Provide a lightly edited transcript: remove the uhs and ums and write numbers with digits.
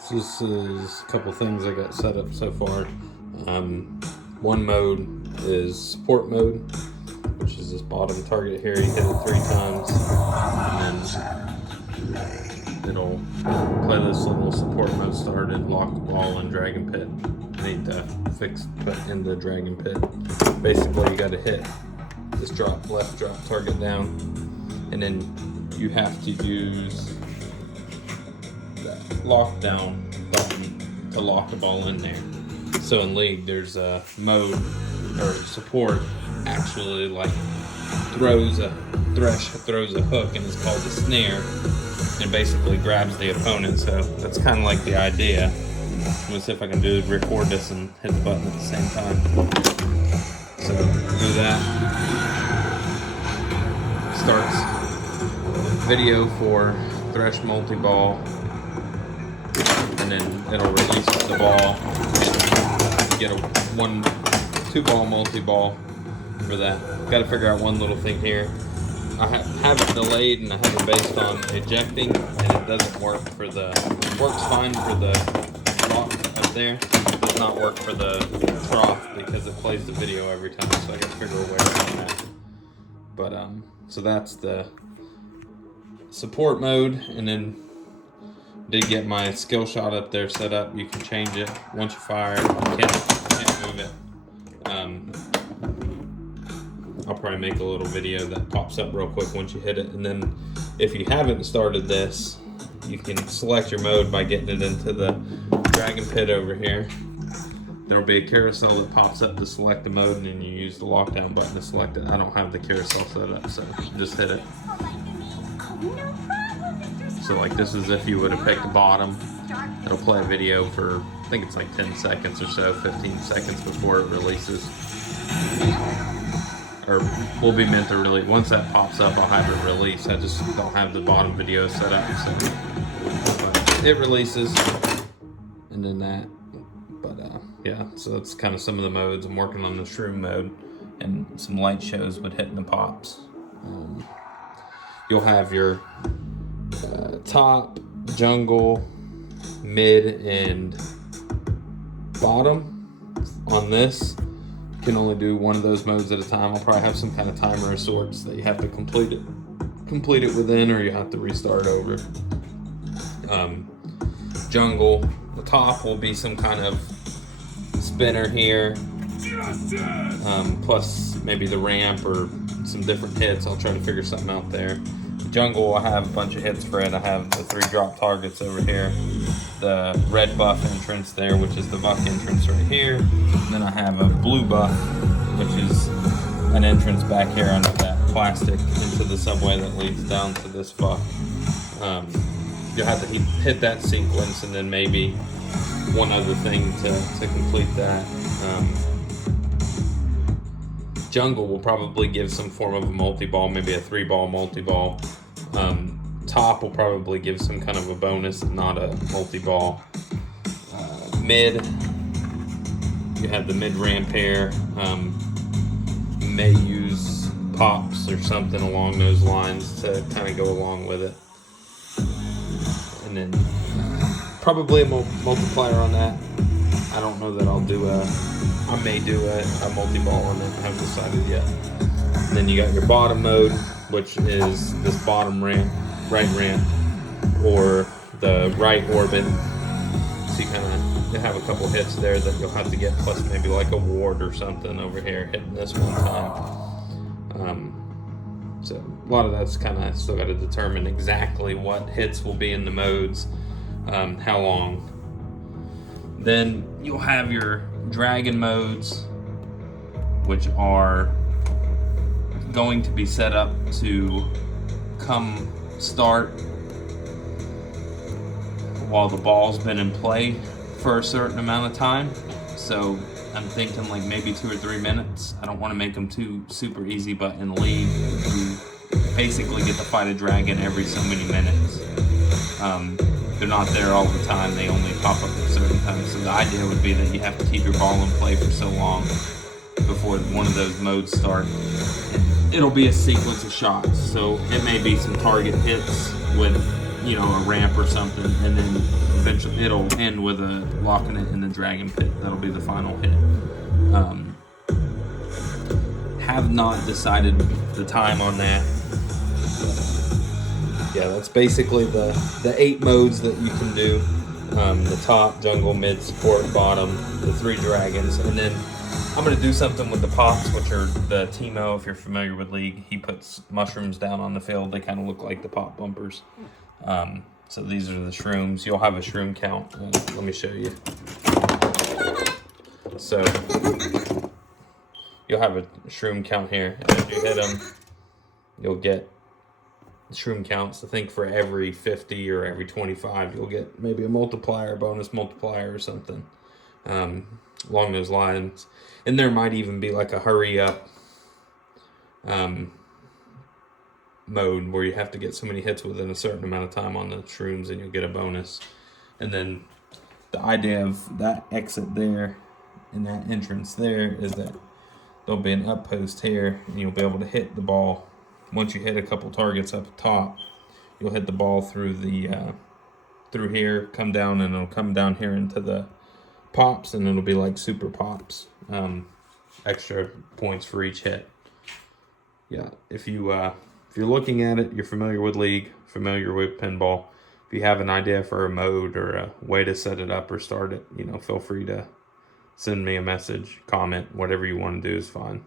So this is a couple things I got set up so far. One mode is support mode, which is this bottom target here. You hit it 3 times, and then it'll play this little support mode started, lock the ball, and dragon pit. I need to put in the dragon pit. Basically, you got to hit this left drop target down, and then you have to use that lockdown button to lock the ball in there. So in League, there's a mode or support actually like throws a hook, and it's called the Snare, and basically grabs the opponent. So that's kind of like the idea. I'm gonna see if I can record this and hit the button at the same time. So do that. Starts video for Thresh multi-ball, and then it'll release the ball. You get a 2-ball multi-ball for that. Got to figure out one little thing here. I have it delayed and I have it based on ejecting, and it doesn't work for the. Works fine for the lock up there. It does not work for the trough because it plays the video every time. So I got to figure a way around that. But so that's the support mode, and then did get my skill shot up there set up. You can change it once you fire it. You can't move it. I'll probably make a little video that pops up real quick once you hit it. And then if you haven't started this, you can select your mode by getting it into the dragon pit over here. There'll be a carousel that pops up to select the mode, and then you use the lockdown button to select it. I don't have the carousel set up, so just hit it. So like this is if you would have picked the bottom. It'll play a video for, I think it's like 10 seconds or so, 15 seconds before it releases. Or will be meant to release. Once that pops up, I'll have it release. I just don't have the bottom video set up, so but it releases, and then that. But yeah, so that's kind of some of the modes. I'm working on the shroom mode, and some light shows with hitting the pops. You'll have your top, jungle, mid, and bottom on this. You can only do one of those modes at a time. I'll probably have some kind of timer of sorts that you have to complete it within, or you have to restart over. Jungle, the top will be some kind of spinner here, plus maybe the ramp or some different hits. I'll try to figure something out there. Jungle, I have a bunch of hits for it. I have the 3 drop targets over here, the red buff entrance there, which is the buck entrance right here, and then I have a blue buff, which is an entrance back here under that plastic into the subway that leads down to this buck. You'll have to hit that sequence, and then maybe one other thing to complete that. Jungle will probably give some form of a multi-ball, maybe a 3-ball multi-ball. Top will probably give some kind of a bonus, not a multi-ball. Mid, you have the mid ramp here. You may use pops or something along those lines to kind of go along with it. And then probably a multiplier on that. I don't know that I'll do I may do a multi-ball on it. I haven't decided yet. And then you got your bottom mode, which is this bottom ramp, right ramp, or the right orbit. So you kind of have a couple hits there that you'll have to get, plus maybe like a ward or something over here hitting this one time. So a lot of that's kind of still got to determine exactly what hits will be in the modes, how long. Then you'll have your dragon modes, which are going to be set up to come start while the ball's been in play for a certain amount of time. So I'm thinking like maybe 2 or 3 minutes. I don't want to make them too super easy, but in League, you basically get to fight a dragon every so many minutes. They're not there all the time. They only pop up at certain times. So the idea would be that you have to keep your ball in play for so long before one of those modes start. And it'll be a sequence of shots. So it may be some target hits with, a ramp or something, and then eventually it'll end with a locking it in the dragon pit. That'll be the final hit. Have not decided the time on that. Yeah, that's basically the 8 modes that you can do. The top, jungle, mid, support, bottom, the 3 dragons, and then I'm going to do something with the pops, which are the Timo, if you're familiar with League. He puts mushrooms down on the field. They kind of look like the pop bumpers. So these are the shrooms. You'll have a shroom count. Let me show you. So you'll have a shroom count here. And as you hit them, you'll get shroom counts. I think for every 50 or every 25, you'll get maybe a multiplier, bonus multiplier or something along those lines. And there might even be like a hurry up mode where you have to get so many hits within a certain amount of time on the shrooms and you'll get a bonus. And then the idea of that exit there and that entrance there is that there'll be an up post here and you'll be able to hit the ball. Once you hit a couple targets up top, you'll hit the ball through the through here, come down, and it'll come down here into the pops, and it'll be like super pops. Extra points for each hit. Yeah, if you're looking at it, you're familiar with League, familiar with Pinball. If you have an idea for a mode or a way to set it up or start it, feel free to send me a message, comment, whatever you want to do is fine.